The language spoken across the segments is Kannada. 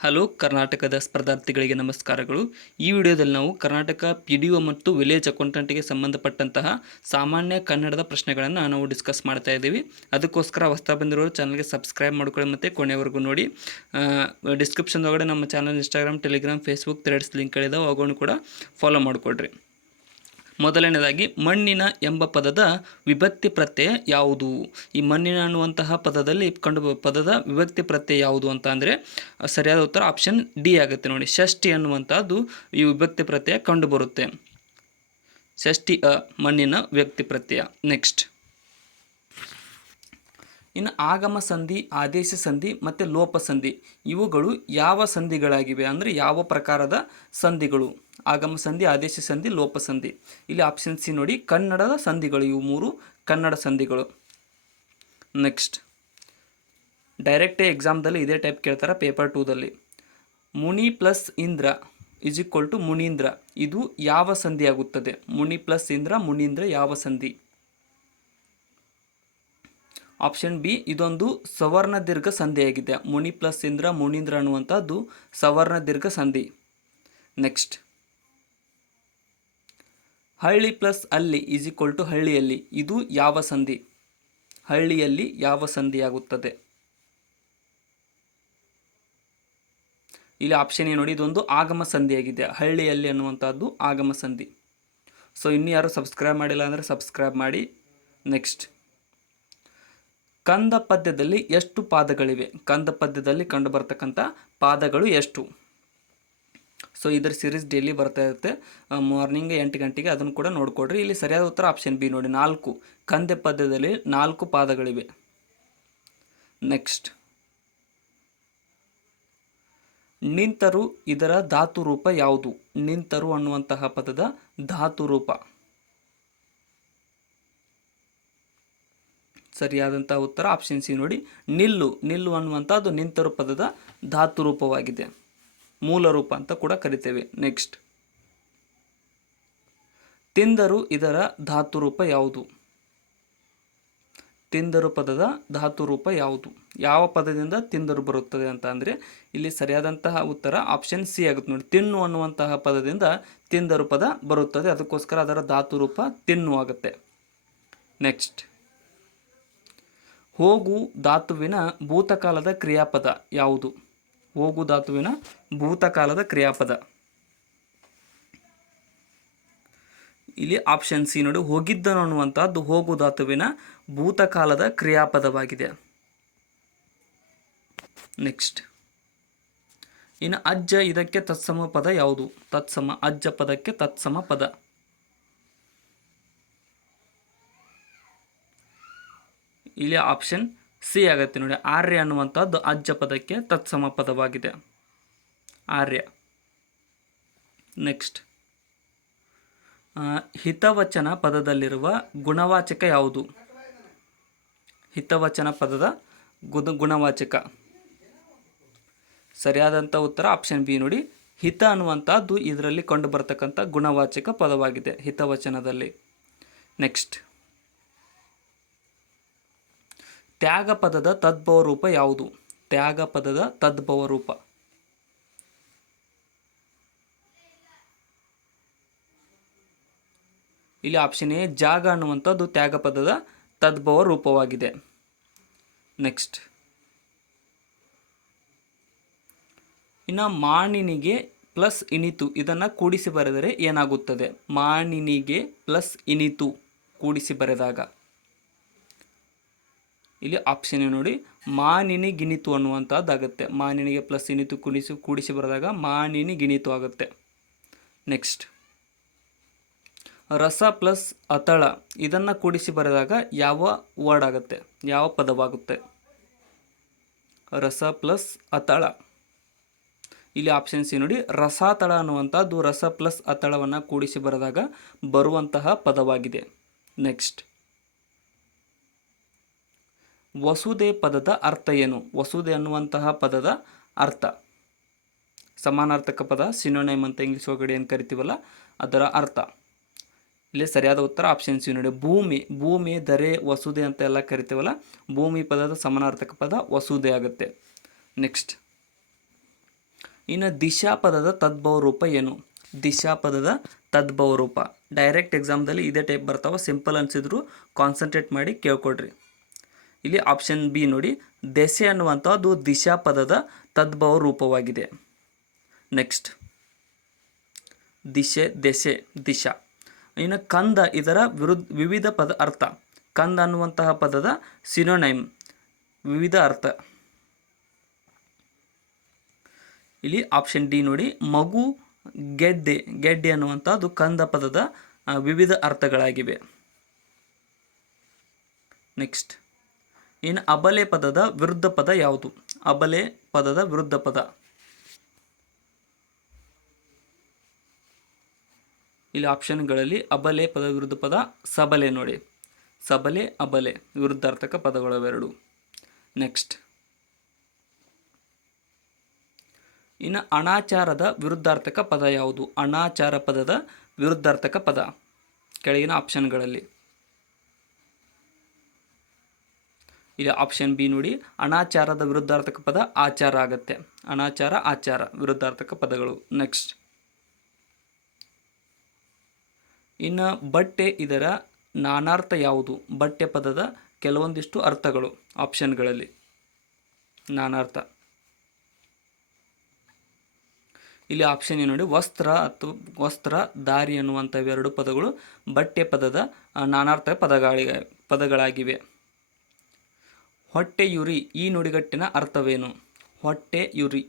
ಹಲೋ ಕರ್ನಾಟಕದ ಸ್ಪರ್ಧಾರ್ಥಿಗಳಿಗೆ ನಮಸ್ಕಾರಗಳು. ಈ ವಿಡಿಯೋದಲ್ಲಿ ನಾವು ಕರ್ನಾಟಕ PDO ಮತ್ತು ವಿಲೇಜ್ ಅಕೌಂಟೆಂಟ್ಗೆ ಸಂಬಂಧಪಟ್ಟಂತಹ ಸಾಮಾನ್ಯ ಕನ್ನಡದ ಪ್ರಶ್ನೆಗಳನ್ನು ನಾವು ಡಿಸ್ಕಸ್ ಮಾಡ್ತಾ ಇದ್ದೀವಿ. ಅದಕ್ಕೋಸ್ಕರ ಹೊಸದಾಗಿ ಬಂದಿರೋರು ಚಾನಲ್ಗೆ ಸಬ್ಸ್ಕ್ರೈಬ್ ಮಾಡ್ಕೊಳ್ಳಿ ಮತ್ತು ಕೊನೆವರೆಗೂ ನೋಡಿ. ಡಿಸ್ಕ್ರಿಪ್ಷನ್ ಒಳಗಡೆ ನಮ್ಮ channel Instagram, Telegram, Facebook, Threads ಲಿಂಕ್ಗಳಿದಾವೆ, ಅವುಗಳನ್ನು ಕೂಡ ಫಾಲೋ ಮಾಡಿಕೊಡ್ರಿ. ಮೊದಲನೇದಾಗಿ ಮಣ್ಣಿನ ಎಂಬ ಪದದ ವಿಭಕ್ತಿ ಪ್ರತ್ಯಯ ಯಾವುದು? ಈ ಮಣ್ಣಿನ ಅನ್ನುವಂತಹ ಪದದಲ್ಲಿ ಪದದ ವಿಭಕ್ತಿ ಪ್ರತ್ಯಯ ಯಾವುದು ಅಂತ ಅಂದರೆ ಸರಿಯಾದ ಉತ್ತರ ಆಪ್ಷನ್ ಡಿ ಆಗುತ್ತೆ ನೋಡಿ. ಷಷ್ಠಿ ಅನ್ನುವಂಥದ್ದು ಈ ವಿಭಕ್ತಿ ಪ್ರತ್ಯಯ ಕಂಡುಬರುತ್ತೆ. ಷಷ್ಠಿ ಮಣ್ಣಿನ ವ್ಯಕ್ತಿ ಪ್ರತ್ಯಯ. ನೆಕ್ಸ್ಟ್, ಇನ್ನು ಆಗಮ ಸಂಧಿ, ಆದೇಶ ಸಂಧಿ ಮತ್ತು ಲೋಪ ಸಂಧಿ ಇವುಗಳು ಯಾವ ಸಂಧಿಗಳಾಗಿವೆ ಅಂದರೆ ಯಾವ ಪ್ರಕಾರದ ಸಂಧಿಗಳು? ಆಗಮ ಸಂಧಿ, ಆದೇಶ ಸಂಧಿ, ಲೋಪ ಸಂಧಿ. ಇಲ್ಲಿ ಆಪ್ಷನ್ ಸಿ ನೋಡಿ, ಕನ್ನಡದ ಸಂಧಿಗಳು. ಇವು ಮೂರು ಕನ್ನಡ ಸಂಧಿಗಳು. ನೆಕ್ಸ್ಟ್, ಡೈರೆಕ್ಟ್ ಎಕ್ಸಾಮ್ದಲ್ಲಿ ಇದೇ ಟೈಪ್ ಕೇಳ್ತಾರೆ ಪೇಪರ್ 2ದಲ್ಲಿ. Muni plus Indra is equal to Munindra, ಇದು ಯಾವ ಸಂಧಿ ಆಗುತ್ತದೆ? ಮುನಿ ಪ್ಲಸ್ ಇಂದ್ರ, ಮುನೀಂದ್ರ ಯಾವ ಸಂಧಿ? ಆಪ್ಷನ್ ಬಿ, ಇದೊಂದು ಸವರ್ಣ ದೀರ್ಘ ಸಂಧಿಯಾಗಿದೆ. ಮುನಿ ಪ್ಲಸ್ ಇಂದ್ರ, ಮುನೀಂದ್ರ ಅನ್ನುವಂಥದ್ದು ಸವರ್ಣ ದೀರ್ಘ ಸಂಧಿ. ನೆಕ್ಸ್ಟ್, ಹಳ್ಳಿ ಪ್ಲಸ್ ಅಲ್ಲಿ ಈಸ್ ಈಕ್ವಲ್ ಟು ಹಳ್ಳಿಯಲ್ಲಿ, ಇದು ಯಾವ ಸಂಧಿ? ಹಳ್ಳಿಯಲ್ಲಿ ಯಾವ ಸಂಧಿಯಾಗುತ್ತದೆ? ಇಲ್ಲಿ ಆಪ್ಷನ್ ಎ ನೋಡಿ, ಇದೊಂದು ಆಗಮ ಸಂಧಿಯಾಗಿದೆ. ಹಳ್ಳಿಯಲ್ಲಿ ಅನ್ನುವಂಥದ್ದು ಆಗಮ ಸಂಧಿ. ಸೊ ಇನ್ನೂ ಯಾರು ಸಬ್ಸ್ಕ್ರೈಬ್ ಮಾಡಿಲ್ಲ ಅಂದರೆ ಸಬ್ಸ್ಕ್ರೈಬ್ ಮಾಡಿ. ನೆಕ್ಸ್ಟ್, ಕಂದ ಪದ್ಯದಲ್ಲಿ ಎಷ್ಟು ಪಾದಗಳಿವೆ? ಕಂದ ಪದ್ಯದಲ್ಲಿ ಕಂಡು ಬರ್ತಕ್ಕಂಥ ಪಾದಗಳು ಎಷ್ಟು? ಸೊ ಇದರ ಸೀರೀಸ್ ಡೈಲಿ ಬರ್ತಾ ಇರುತ್ತೆ, ಮಾರ್ನಿಂಗ್ 8 ಗಂಟೆಗೆ, ಅದನ್ನು ಕೂಡ ನೋಡಿಕೊಡ್ರಿ. ಇಲ್ಲಿ ಸರಿಯಾದ ಉತ್ತರ ಆಪ್ಷನ್ ಬಿ ನೋಡಿ, 4. ಕಂದ ಪದ್ಯದಲ್ಲಿ 4 ಪಾದಗಳಿವೆ. ನೆಕ್ಸ್ಟ್, ನಿಂತರು ಇದರ ಧಾತು ರೂಪ ಯಾವುದು? ನಿಂತರು ಅನ್ನುವಂತಹ ಪದದ ಧಾತು ರೂಪ. ಸರಿಯಾದಂಥ ಉತ್ತರ ಆಪ್ಷನ್ ಸಿ ನೋಡಿ, ನಿಲ್ಲು. ನಿಲ್ಲು ಅನ್ನುವಂಥದ್ದು ನಿಂತರು ಪದದ ಧಾತು ರೂಪವಾಗಿದೆ, ಮೂಲ ರೂಪ ಅಂತ ಕೂಡ ಕರಿತೇವೆ. ನೆಕ್ಸ್ಟ್, ತಿಂದರು ಇದರ ಧಾತು ರೂಪ ಯಾವುದು? ತಿಂದರು ಪದದ ಧಾತು ರೂಪ ಯಾವುದು? ಯಾವ ಪದದಿಂದ ತಿಂದರು ಬರುತ್ತದೆ ಅಂತ ಅಂದರೆ ಇಲ್ಲಿ ಸರಿಯಾದಂತಹ ಉತ್ತರ ಆಪ್ಷನ್ ಸಿ ಆಗುತ್ತೆ ನೋಡಿ. ತಿನ್ನು ಅನ್ನುವಂತಹ ಪದದಿಂದ ತಿಂದರು ಪದ ಬರುತ್ತದೆ, ಅದಕ್ಕೋಸ್ಕರ ಅದರ ಧಾತು ರೂಪ ತಿನ್ನು ಆಗುತ್ತೆ. ನೆಕ್ಸ್ಟ್, ಹೋಗು ಧಾತುವಿನ ಭೂತಕಾಲದ ಕ್ರಿಯಾಪದ ಯಾವುದು? ಹೋಗು ಧಾತುವಿನ ಭೂತಕಾಲದ ಕ್ರಿಯಾಪದ. ಇಲ್ಲಿ ಆಪ್ಷನ್ ಸಿ ನೋಡಿ, ಹೋಗಿದ್ದನು ಅನ್ನುವಂಥದ್ದು ಹೋಗು ಧಾತುವಿನ ಭೂತಕಾಲದ ಕ್ರಿಯಾಪದವಾಗಿದೆ. ನೆಕ್ಸ್ಟ್, ಇನ್ನು ಅಜ್ಜ ಇದಕ್ಕೆ ತತ್ಸಮ ಪದ ಯಾವುದು? ತತ್ಸಮ, ಅಜ್ಜ ಪದಕ್ಕೆ ತತ್ಸಮ ಪದ. ಇಲ್ಲಿ ಆಪ್ಷನ್ ಸಿ ಆಗುತ್ತೆ ನೋಡಿ, ಆರ್ಯ ಅನ್ನುವಂಥದ್ದು ಅಜ್ಜ ಪದಕ್ಕೆ ತತ್ಸಮ ಪದವಾಗಿದೆ, ಆರ್ಯ. ನೆಕ್ಸ್ಟ್, ಹಿತವಚನ ಪದದಲ್ಲಿರುವ ಗುಣವಾಚಕ ಯಾವುದು? ಹಿತವಚನ ಪದದ ಗುಣವಾಚಕ. ಸರಿಯಾದಂಥ ಉತ್ತರ ಆಪ್ಷನ್ ಬಿ ನೋಡಿ, ಹಿತ ಅನ್ನುವಂಥದ್ದು ಇದರಲ್ಲಿ ಕಂಡು ಬರ್ತಕ್ಕಂಥ ಗುಣವಾಚಕ ಪದವಾಗಿದೆ ಹಿತವಚನದಲ್ಲಿ. ನೆಕ್ಸ್ಟ್, ತ್ಯಾಗ ಪದದ ತದ್ಭವ ರೂಪ ಯಾವುದು? ತ್ಯಾಗ ಪದದ ತದ್ಭವ ರೂಪ. ಇಲ್ಲಿ ಆಪ್ಷನ್ ಎ, ಜಾಗ ಅನ್ನುವಂಥದ್ದು ತ್ಯಾಗ ಪದದ ತದ್ಭವ ರೂಪವಾಗಿದೆ. ನೆಕ್ಸ್ಟ್, ಇನ್ನು ಮಾಣಿನಿಗೆ ಪ್ಲಸ್ ಇನಿತು ಇದನ್ನು ಕೂಡಿಸಿ ಬರೆದರೆ ಏನಾಗುತ್ತದೆ? ಮಾಣಿನಿಗೆ ಪ್ಲಸ್ ಇನಿತು ಕೂಡಿಸಿ ಬರೆದಾಗ ಇಲ್ಲಿ ಆಪ್ಷನ್ ನೋಡಿ, ಮಾನಿನಿ ಗಿಣಿತು ಅನ್ನುವಂಥದ್ದಾಗುತ್ತೆ. ಮಾನಿನಿಗೆ ಪ್ಲಸ್ ಇನಿತು ಕೂಡಿಸಿ ಬರೆದಾಗ ಮಾನಿನಿ ಗಿಣಿತು ಆಗುತ್ತೆ. ನೆಕ್ಸ್ಟ್, ರಸ ಪ್ಲಸ್ ಅತಳ ಇದನ್ನು ಕೂಡಿಸಿ ಬರೆದಾಗ ಯಾವ ವರ್ಡ್ ಆಗುತ್ತೆ? ಯಾವ ಪದವಾಗುತ್ತೆ? ರಸ ಪ್ಲಸ್ ಅತಳ. ಇಲ್ಲಿ ಆಪ್ಷನ್ ಸಿ ನೋಡಿ, ರಸಾತಳ ಅನ್ನುವಂಥದ್ದು ರಸ ಪ್ಲಸ್ ಅತಳವನ್ನು ಕೂಡಿಸಿ ಬರೆದಾಗ ಬರುವಂತಹ ಪದವಾಗಿದೆ. ನೆಕ್ಸ್ಟ್, ವಸುದೆ ಪದದ ಅರ್ಥ ಏನು? ವಸುದೆ ಅನ್ನುವಂತಹ ಪದದ ಅರ್ಥ ಸಮಾನಾರ್ಥಕ ಪದ, ಸಿನೋನೈಮ್ ಅಂತ ಇಂಗ್ಲೀಷ್ ಒಳಗಡೆ ಏನು ಕರಿತೀವಲ್ಲ ಅದರ ಅರ್ಥ. ಇಲ್ಲಿ ಸರಿಯಾದ ಉತ್ತರ ಆಪ್ಷನ್ ಸಿ ನೋಡಿ, ಭೂಮಿ. ಭೂಮಿ, ಧರೆ, ವಸುದೆ ಅಂತ ಎಲ್ಲ ಕರಿತೀವಲ್ಲ, ಭೂಮಿ ಪದದ ಸಮಾನಾರ್ಥಕ ಪದ ವಸುದೆ ಆಗುತ್ತೆ. ನೆಕ್ಸ್ಟ್, ಇನ್ನು ದಿಶಾ ಪದದ ತದ್ಭವ ರೂಪ ಏನು? ದಿಶಾ ಪದದ ತದ್ಭವ ರೂಪ ಡೈರೆಕ್ಟ್ ಎಕ್ಸಾಮ್ದಲ್ಲಿ ಇದೇ ಟೈಪ್ ಬರ್ತಾವೆ. ಸಿಂಪಲ್ ಅನಿಸಿದ್ರು ಕಾನ್ಸಂಟ್ರೇಟ್ ಮಾಡಿ ಕೇಳ್ಕೊಡ್ರಿ. ಇಲ್ಲಿ ಆಪ್ಷನ್ ಬಿ ನೋಡಿ, ದೆಸೆ ಅನ್ನುವಂಥದ್ದು ದಿಶಾ ಪದದ ತದ್ಭವ ರೂಪವಾಗಿದೆ. ನೆಕ್ಸ್ಟ್ ದಿಶೆ, ದೆಸೆ, ದಿಶಾ. ಇನ್ನು ಕಂದ ಇದರ ವಿವಿಧ ಪದ ಅರ್ಥ. ಕಂದ ಅನ್ನುವಂತಹ ಪದದ ಸಿನೋನೈಮ್, ವಿವಿಧ ಅರ್ಥ. ಇಲ್ಲಿ ಆಪ್ಷನ್ ಡಿ ನೋಡಿ, ಮಗು, ಗೆಡ್ಡೆ. ಗೆಡ್ಡೆ ಅನ್ನುವಂಥದ್ದು ಕಂದ ಪದದ ವಿವಿಧ ಅರ್ಥಗಳಾಗಿವೆ. ನೆಕ್ಸ್ಟ್, ಇನ್ನು ಅಬಲೆ ಪದದ ವಿರುದ್ಧ ಪದ ಯಾವುದು? ಅಬಲೆ ಪದದ ವಿರುದ್ಧ ಪದ. ಇಲ್ಲಿ ಆಪ್ಷನ್ಗಳಲ್ಲಿ ಅಬಲೆ ಪದ ವಿರುದ್ಧ ಪದ ಸಬಲೆ ನೋಡಿ. ಸಬಲೆ, ಅಬಲೆ ವಿರುದ್ಧಾರ್ಥಕ ಪದಗಳವೆರಡು. ನೆಕ್ಸ್ಟ್, ಇನ್ನು ಅನಾಚಾರದ ವಿರುದ್ಧಾರ್ಥಕ ಪದ ಯಾವುದು? ಅನಾಚಾರ ಪದದ ವಿರುದ್ಧಾರ್ಥಕ ಪದ ಕೆಳಗಿನ ಆಪ್ಷನ್ಗಳಲ್ಲಿ. ಇಲ್ಲಿ ಆಪ್ಷನ್ ಬಿ ನೋಡಿ, ಅನಾಚಾರದ ವಿರುದ್ಧಾರ್ಥಕ ಪದ ಆಚಾರ ಆಗತ್ತೆ. ಅನಾಚಾರ, ಆಚಾರ ವಿರುದ್ಧಾರ್ಥಕ ಪದಗಳು. ನೆಕ್ಸ್ಟ್, ಇನ್ನು ಬಟ್ಟೆ ಇದರ ನಾನಾರ್ಥ ಯಾವುದು? ಬಟ್ಟೆ ಪದದ ಕೆಲವೊಂದಿಷ್ಟು ಅರ್ಥಗಳು ಆಪ್ಷನ್ಗಳಲ್ಲಿ. ನಾನಾರ್ಥ ಇಲ್ಲಿ ಆಪ್ಷನ್ ನೋಡಿ, ವಸ್ತ್ರ ಅಥವಾ ವಸ್ತ್ರ, ದಾರಿ ಅನ್ನುವಂಥವೆರಡು ಪದಗಳು ಬಟ್ಟೆ ಪದದ ನಾನಾರ್ಥ ಪದಗಳಾಗಿವೆ. ಹೊಟ್ಟೆಯುರಿ ಈ ನುಡಿಗಟ್ಟಿನ ಅರ್ಥವೇನು? ಹೊಟ್ಟೆಯುರಿ.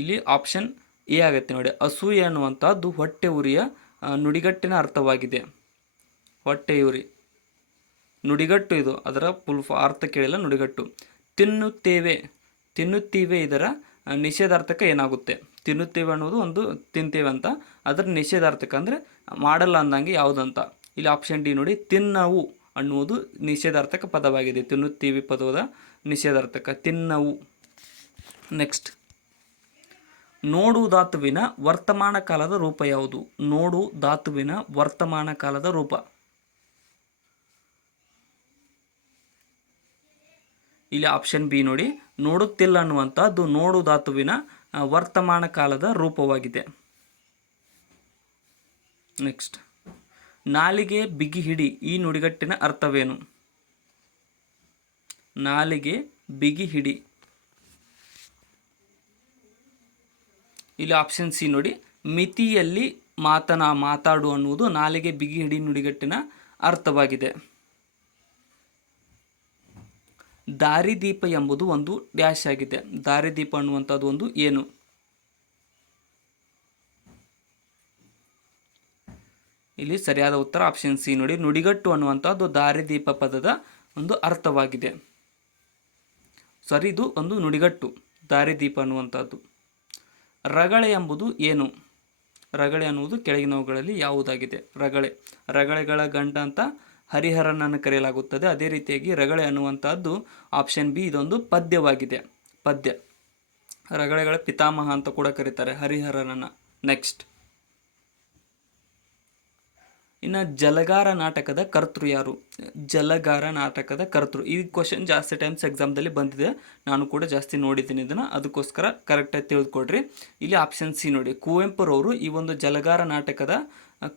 ಇಲ್ಲಿ ಆಪ್ಷನ್ ಎ ಆಗುತ್ತೆ ನೋಡಿ, ಅಸೂಯೆ ಅನ್ನುವಂಥದ್ದು ಹೊಟ್ಟೆ ಉರಿಯ ನುಡಿಗಟ್ಟಿನ ಅರ್ಥವಾಗಿದೆ. ಹೊಟ್ಟೆಯುರಿ ನುಡಿಗಟ್ಟು ಇದು, ಅದರ ಫುಲ್ ಅರ್ಥ ಕೇಳಿಲ್ಲ, ನುಡಿಗಟ್ಟು. ತಿನ್ನುತ್ತೇವೆ, ತಿನ್ನುತ್ತೀವೆ ಇದರ ನಿಷೇಧಾರ್ಥಕ ಏನಾಗುತ್ತೆ? ತಿನ್ನುತ್ತೇವೆ ಅನ್ನೋದು ಒಂದು ತಿಂತೇವೆ ಅಂತ, ಅದರ ನಿಷೇಧಾರ್ಥಕ ಅಂದರೆ ಮಾಡಲ್ಲ ಅಂದಂಗೆ ಯಾವುದಂತ. ಇಲ್ಲಿ ಆಪ್ಷನ್ ಡಿ ನೋಡಿ, ತಿನ್ನವು ಅನ್ನುವುದು ನಿಷೇಧಾರ್ಥಕ ಪದವಾಗಿದೆ. ತಿನ್ನುತ್ತೀವಿ ಪದದ ನಿಷೇಧಾರ್ಥಕ ತಿನ್ನವು. ನೆಕ್ಸ್ಟ್, ನೋಡು ಧಾತುವಿನ ವರ್ತಮಾನ ಕಾಲದ ರೂಪ ಯಾವುದು? ನೋಡು ಧಾತುವಿನ ವರ್ತಮಾನ ಕಾಲದ ರೂಪ. ಇಲ್ಲಿ ಆಪ್ಷನ್ ಬಿ ನೋಡಿ, ನೋಡುತ್ತಿಲ್ಲ ಅನ್ನುವಂಥದ್ದು ನೋಡು ಧಾತುವಿನ ವರ್ತಮಾನ ಕಾಲದ ರೂಪವಾಗಿದೆ. ನೆಕ್ಸ್ಟ್, ನಾಲಿಗೆ ಬಿಗಿ ಹಿಡಿ ಈ ನುಡಿಗಟ್ಟಿನ ಅರ್ಥವೇನು? ನಾಲಿಗೆ ಬಿಗಿ ಹಿಡಿ. ಇಲ್ಲಿ ಆಪ್ಷನ್ ಸಿ ನೋಡಿ, ಮಿತಿಯಲ್ಲಿ ಮಾತಾಡು ಅನ್ನುವುದು ನಾಲಿಗೆ ಬಿಗಿ ಹಿಡಿ ನುಡಿಗಟ್ಟಿನ ಅರ್ಥವಾಗಿದೆ. ದಾರಿದೀಪ ಎಂಬುದು ಒಂದು ಡ್ಯಾಶ್ ಆಗಿದೆ. ದಾರಿದೀಪ ಅನ್ನುವಂಥದ್ದು ಒಂದು ಏನು? ಇಲ್ಲಿ ಸರಿಯಾದ ಉತ್ತರ ಆಪ್ಷನ್ ಸಿ ನೋಡಿ, ನುಡಿಗಟ್ಟು ಅನ್ನುವಂಥದ್ದು ದಾರಿದೀಪ ಪದದ ಒಂದು ಅರ್ಥವಾಗಿದೆ. ಇದು ಒಂದು ನುಡಿಗಟ್ಟು, ದಾರಿದೀಪ ಅನ್ನುವಂಥದ್ದು. ರಗಳೆ ಎಂಬುದು ಏನು? ರಗಳೆ ಅನ್ನುವುದು ಕೆಳಗಿನವುಗಳಲ್ಲಿ ಯಾವುದಾಗಿದೆ? ರಗಳೆ, ರಗಳೆಗಳ ಗಂಡ ಅಂತ ಹರಿಹರನನ್ನು ಕರೆಯಲಾಗುತ್ತದೆ. ಅದೇ ರೀತಿಯಾಗಿ ರಗಳೆ ಅನ್ನುವಂಥದ್ದು ಆಪ್ಷನ್ ಬಿ ಇದೊಂದು ಪದ್ಯವಾಗಿದೆ. ಪದ್ಯ, ರಗಳೆಗಳ ಪಿತಾಮಹ ಅಂತ ಕೂಡ ಕರೀತಾರೆ ಹರಿಹರನನ್ನು. ನೆಕ್ಸ್ಟ್, ಇನ್ನು ಜಲಗಾರ ನಾಟಕದ ಕರ್ತೃ ಯಾರು? ಜಲಗಾರ ನಾಟಕದ ಕರ್ತೃ, ಈ ಕ್ವಶನ್ ಜಾಸ್ತಿ ಟೈಮ್ಸ್ ಎಕ್ಸಾಮ್ದಲ್ಲಿ ಬಂದಿದೆ, ನಾನು ಕೂಡ ಜಾಸ್ತಿ ನೋಡಿದ್ದೀನಿ ಇದನ್ನು, ಅದಕ್ಕೋಸ್ಕರ ಕರೆಕ್ಟಾಗಿ ತಿಳಿದುಕೊಡ್ರಿ. ಇಲ್ಲಿ ಆಪ್ಷನ್ ಸಿ ನೋಡಿ, ಕುವೆಂಪುರವರು ಈ ಒಂದು ಜಲಗಾರ ನಾಟಕದ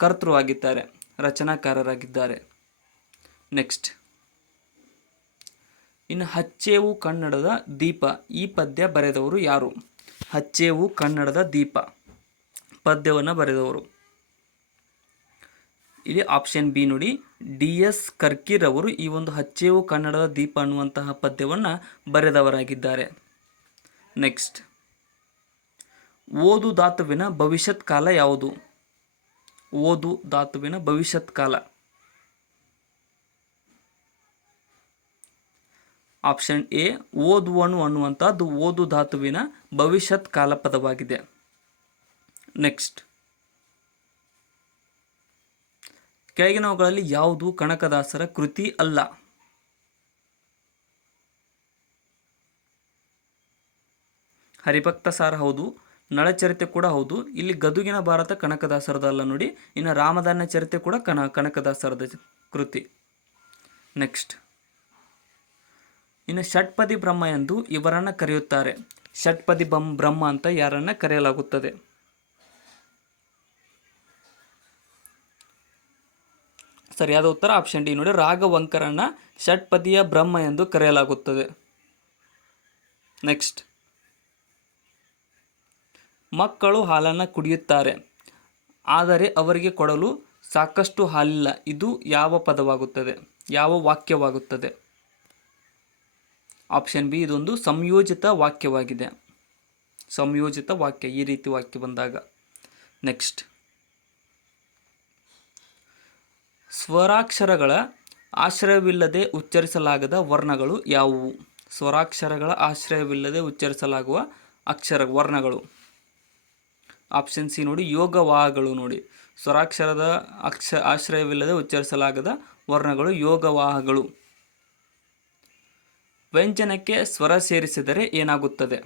ಕರ್ತೃವಾಗಿದ್ದಾರೆ, ರಚನಾಕಾರರಾಗಿದ್ದಾರೆ. ನೆಕ್ಸ್ಟ್, ಇನ್ನು ಹಚ್ಚೇವು ಕನ್ನಡದ ದೀಪ ಈ ಪದ್ಯ ಬರೆದವರು ಯಾರು? ಹಚ್ಚೇವು ಕನ್ನಡದ ದೀಪ ಪದ್ಯವನ್ನು ಬರೆದವರು. ಇಲ್ಲಿ ಆಪ್ಷನ್ ಬಿ ನೋಡಿ, DS ಕರ್ಕಿರವರು ಈ ಒಂದು ಹಚ್ಚೇವು ಕನ್ನಡದ ದೀಪ ಅನ್ನುವಂತಹ ಪದ್ಯವನ್ನು ಬರೆದವರಾಗಿದ್ದಾರೆ. ನೆಕ್ಸ್ಟ್, ಓದು ಧಾತುವಿನ ಭವಿಷ್ಯತ್ ಕಾಲ ಯಾವುದು? ಓದು ಧಾತುವಿನ ಭವಿಷ್ಯತ್ ಕಾಲ. ಆಪ್ಷನ್ ಎ ಓದುವನು ಅನ್ನುವಂಥದ್ದು ಓದು ಧಾತುವಿನ ಭವಿಷ್ಯತ್ ಕಾಲ ಪದವಾಗಿದೆ. ನೆಕ್ಸ್ಟ್, ಕೆಳಗಿನವುಗಳಲ್ಲಿ ಯಾವುದು ಕನಕದಾಸರ ಕೃತಿ ಅಲ್ಲ? ಹರಿಭಕ್ತ ಸಾರ ಹೌದು, ನಳಚರಿತೆ ಕೂಡ ಹೌದು. ಇಲ್ಲಿ ಗದುಗಿನ ಭಾರತ ಕನಕದಾಸರದಲ್ಲ ನೋಡಿ. ಇನ್ನು ರಾಮಧಾನ್ಯ ಚರಿತೆ ಕೂಡ ಕನಕದಾಸರದ ಕೃತಿ. ನೆಕ್ಸ್ಟ್, ಇನ್ನು ಷಟ್ಪದಿ ಬ್ರಹ್ಮ ಎಂದು ಇವರನ್ನು ಕರೆಯುತ್ತಾರೆ. ಷಟ್ಪದಿ ಬ್ರಹ್ಮ ಅಂತ ಯಾರನ್ನು ಕರೆಯಲಾಗುತ್ತದೆ? ಸರಿಯಾದ ಉತ್ತರ ಆಪ್ಷನ್ ಡಿ ನೋಡಿ, ರಾಘವಂಕರನ್ನ ಷಟ್ಪದಿಯ ಬ್ರಹ್ಮ ಎಂದು ಕರೆಯಲಾಗುತ್ತದೆ. ನೆಕ್ಸ್ಟ್, ಮಕ್ಕಳು ಹಾಲನ್ನು ಕುಡಿಯುತ್ತಾರೆ ಆದರೆ ಅವರಿಗೆ ಕೊಡಲು ಸಾಕಷ್ಟು ಹಾಲಿಲ್ಲ. ಇದು ಯಾವ ಪದವಾಗುತ್ತದೆ, ಯಾವ ವಾಕ್ಯವಾಗುತ್ತದೆ? ಆಪ್ಷನ್ ಬಿ, ಇದೊಂದು ಸಂಯೋಜಿತ ವಾಕ್ಯವಾಗಿದೆ. ಸಂಯೋಜಿತ ವಾಕ್ಯ, ಈ ರೀತಿ ವಾಕ್ಯ ಬಂದಾಗ. ನೆಕ್ಸ್ಟ್, ಸ್ವರಾಕ್ಷರಗಳ ಆಶ್ರಯವಿಲ್ಲದೆ ಉಚ್ಚರಿಸಲಾಗದ ವರ್ಣಗಳು ಯಾವುವು? ಸ್ವರಾಕ್ಷರಗಳ ಆಶ್ರಯವಿಲ್ಲದೆ ಉಚ್ಚರಿಸಲಾಗುವ ವರ್ಣಗಳು. ಆಪ್ಷನ್ ಸಿ ನೋಡಿ, ಯೋಗವಾಹಗಳು. ನೋಡಿ, ಸ್ವರಾಕ್ಷರದ ಆಶ್ರಯವಿಲ್ಲದೆ ಉಚ್ಚರಿಸಲಾಗದ ವರ್ಣಗಳು ಯೋಗವಾಹಗಳು. ವ್ಯಂಜನಕ್ಕೆ ಸ್ವರ ಸೇರಿಸಿದರೆ ಏನಾಗುತ್ತದೆ?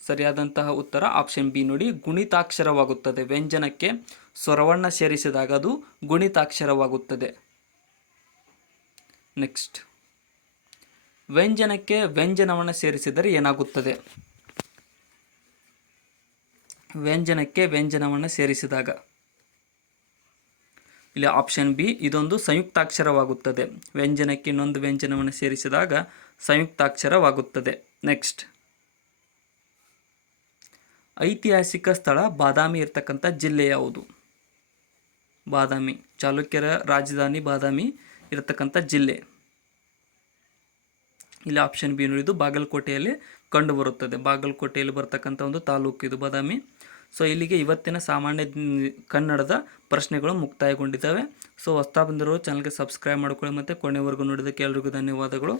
ಸರಿಯಾದಂತಹ ಉತ್ತರ ಆಪ್ಷನ್ ಬಿ ನೋಡಿ, ಗುಣಿತಾಕ್ಷರವಾಗುತ್ತದೆ. ವ್ಯಂಜನಕ್ಕೆ ಸ್ವರವನ್ನ ಸೇರಿಸಿದಾಗ ಅದು ಗುಣಿತಾಕ್ಷರವಾಗುತ್ತದೆ. ನೆಕ್ಸ್ಟ್, ವ್ಯಂಜನಕ್ಕೆ ವ್ಯಂಜನವನ್ನು ಸೇರಿಸಿದರೆ ಏನಾಗುತ್ತದೆ? ವ್ಯಂಜನಕ್ಕೆ ವ್ಯಂಜನವನ್ನು ಸೇರಿಸಿದಾಗ ಇಲ್ಲಿ ಆಪ್ಷನ್ ಬಿ, ಇದೊಂದು ಸಂಯುಕ್ತಾಕ್ಷರವಾಗುತ್ತದೆ. ವ್ಯಂಜನಕ್ಕೆ ಇನ್ನೊಂದು ವ್ಯಂಜನವನ್ನು ಸೇರಿಸಿದಾಗ ಸಂಯುಕ್ತಾಕ್ಷರವಾಗುತ್ತದೆ. ನೆಕ್ಸ್ಟ್, ಐತಿಹಾಸಿಕ ಸ್ಥಳ ಬಾದಾಮಿ ಇರತಕ್ಕಂಥ ಜಿಲ್ಲೆ ಯಾವುದು? ಬಾದಾಮಿ, ಚಾಲುಕ್ಯರ ರಾಜಧಾನಿ ಬಾದಾಮಿ ಇರತಕ್ಕಂಥ ಜಿಲ್ಲೆ. ಇಲ್ಲಿ ಆಪ್ಷನ್ ಬಿ ನೋಡಿ, ಇದು ಬಾಗಲಕೋಟೆಯಲ್ಲಿ ಕಂಡುಬರುತ್ತದೆ. ಬಾಗಲಕೋಟೆಯಲ್ಲಿ ಬರ್ತಕ್ಕಂಥ ಒಂದು ತಾಲೂಕು ಇದು ಬಾದಾಮಿ. ಸೊ ಇಲ್ಲಿಗೆ ಇವತ್ತಿನ ಸಾಮಾನ್ಯ ಕನ್ನಡದ ಪ್ರಶ್ನೆಗಳು ಮುಕ್ತಾಯಗೊಂಡಿದ್ದಾವೆ. ಸೊ ಹೊಸ್ತಾ ಬಂದಿರೋ ಚಾನಲ್ಗೆ ಸಬ್ಸ್ಕ್ರೈಬ್ ಮಾಡ್ಕೊಳ್ಳಿ ಮತ್ತು ಕೊನೆವರೆಗೂ ನೋಡಿದ್ದಕ್ಕೆ ಎಲ್ರಿಗೂ ಧನ್ಯವಾದಗಳು.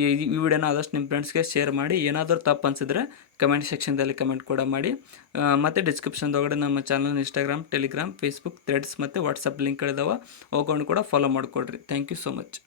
ಈ ವಿಡಿಯೋನ ಆದಷ್ಟು ನಿಮ್ಮ ಫ್ರೆಂಡ್ಸ್ಗೆ ಶೇರ್ ಮಾಡಿ. ಏನಾದರೂ ತಪ್ಪು ಅನಿಸಿದ್ರೆ ಕಮೆಂಟ್ ಸೆಕ್ಷನ್ದಲ್ಲಿ ಕಮೆಂಟ್ ಕೂಡ ಮಾಡಿ. ಮತ್ತು ಡಿಸ್ಕ್ರಿಪ್ಷನ್ದೊಳಗಡೆ ನಮ್ಮ channel Instagram, Telegram, Facebook, Threads ಮತ್ತು ವಾಟ್ಸಪ್ ಲಿಂಕ್ಗಳಿದಾವೆ. ಅವುಗಳನ್ನು ಕೂಡ ಫಾಲೋ ಮಾಡಿಕೊಡ್ರಿ. Thank you so much.